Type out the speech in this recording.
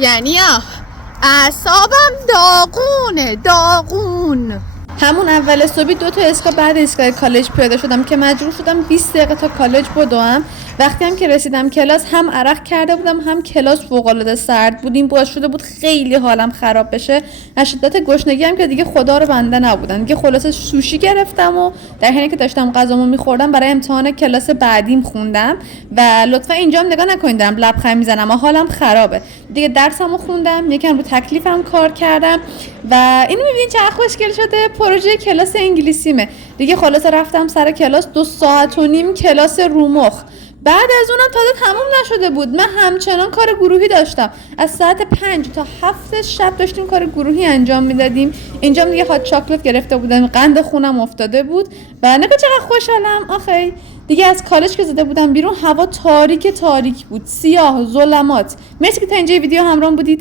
یعنی اعصابم داغون. همون اول صبحی 2 تا اسکا بعد ایستگاه کالج پیاده شدم که مجبور شدم 20 دقیقه تا کالج بدوم. وقتی هم که رسیدم کلاس هم عرق کرده بودم هم کلاس فوق‌العاده سرد بود. این باعث شده بود خیلی حالم خراب بشه. از شدت گشنگی هم که دیگه خدا رو بنده نبودن. دیگه خلاصه سوشی گرفتم و در حینی که داشتم غذامو می‌خوردم برای امتحان کلاس بعدیم خوندم و لطفا اینجام نگاه نکنید دارم لبخند میزنم، حالم خرابه. دیگه درسمو خوندم، یکم رو تکلیفم کار کردم و اینو می‌بینید چقدر خوشگل شده. پروژه کلاس انگلیسیمه. دیگه خلاصه رفتم سر کلاس 2.5 ساعت کلاس رومخ. بعد از اونم تازه تموم نشده بود. من همچنان کار گروهی داشتم. از ساعت 5 تا 7 شب داشتیم کار گروهی انجام میدادیم. اینجام دیگه هات چاکلت گرفته بودم، قند خونم افتاده بود و نگاه چقدر خوشحالم. آخه دیگه از کالج که زده بودم بیرون هوا تاریک بود، سیاه، ظلمات. مرسی که تا اینجا ویدیو همراهم بودید.